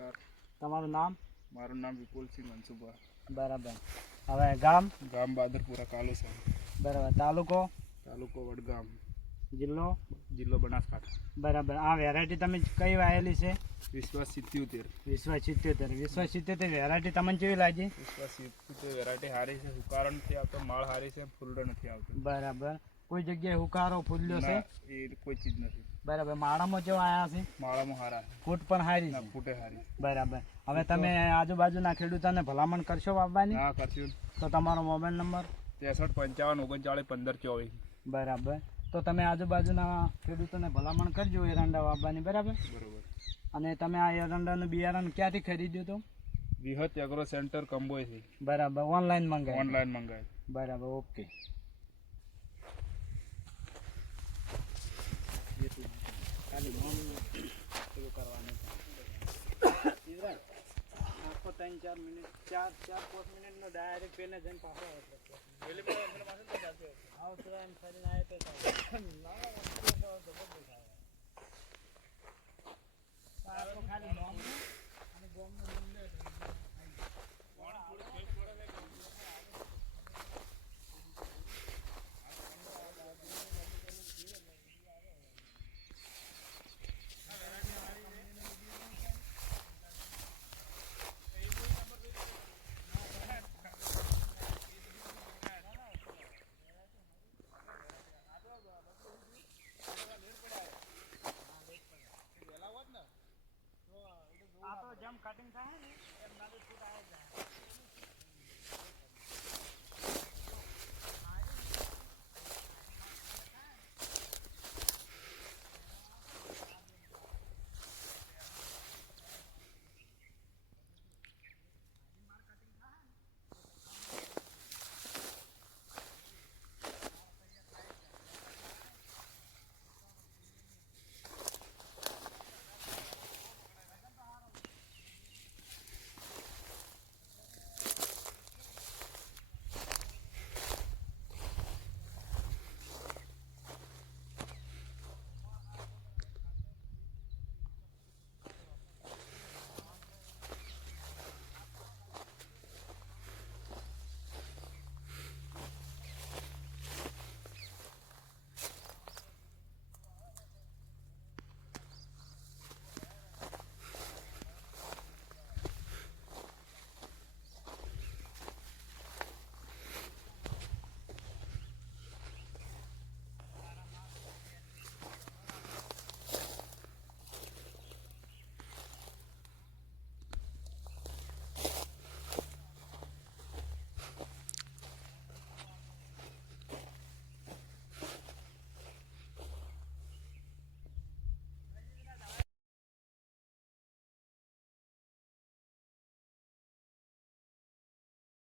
નમસ્કાર તમારું નામ મારું નામ વિપુલસિંહ મનસુબા બરાબર હવે ગામ ગામ બાદરપુરા કાલુસા બરાબર તાલુકો તાલુકો વડગામ જિલ્લો જિલ્લો બનાસકાંઠા બરાબર આ વેરાયટી તમે કઈ વાયેલી છે વિશ્વાસ સિત્યોતેર વિશ્વાસ સિત્યોતેર વિશ્વાસ સિત્યોતેર વેરાયટી તમને જેવી લાગી વિશ્વાસ સિત્યોતેર વેરાયટી સારી છે હુકારો નથી આવતો માળ સારી છે ફૂલડો નથી આવતો બરાબર કોઈ જગ્યાએ હુકારો ફૂલ્યો છે એ કોઈ ચીજ નથી બરાબર માળામાં જેવા આયા છે માળામાં હારા ફૂટ પણ હારી છે ફૂટે હારી બરાબર હવે તમે આજુબાજુના ખેડૂતોને ભલામણ કરશો વાવવાની હા કરશું તો તમારો મોબાઈલ નંબર ત્રેસઠ પંચાવન ઓગણચાળીસ પંદર ચોવીસ બરાબર તો તમે આજુબાજુના ખેડૂતોને ભલામણ કરજો એરંડા વાવવાની બરાબર બરાબર અને તમે આ એરંડાનું બિયારણ ક્યાંથી ખરીદ્યું તો વિહત એગ્રો સેન્ટર કંબોયથી બરાબર ઓનલાઈન મંગાય ઓનલાઈન મંગાય બરાબર ઓકે ચાર મિનિટ ચાર ચાર પાંચ મિનિટનો ડાયરેક્ટ પેલે જઈને પાછો આવે એટલે પેલે પેલે પાછો આવતો એમ ફરીને આવે આમ કટિંગ થાય ને એમ નાનું છૂટ આવે જાય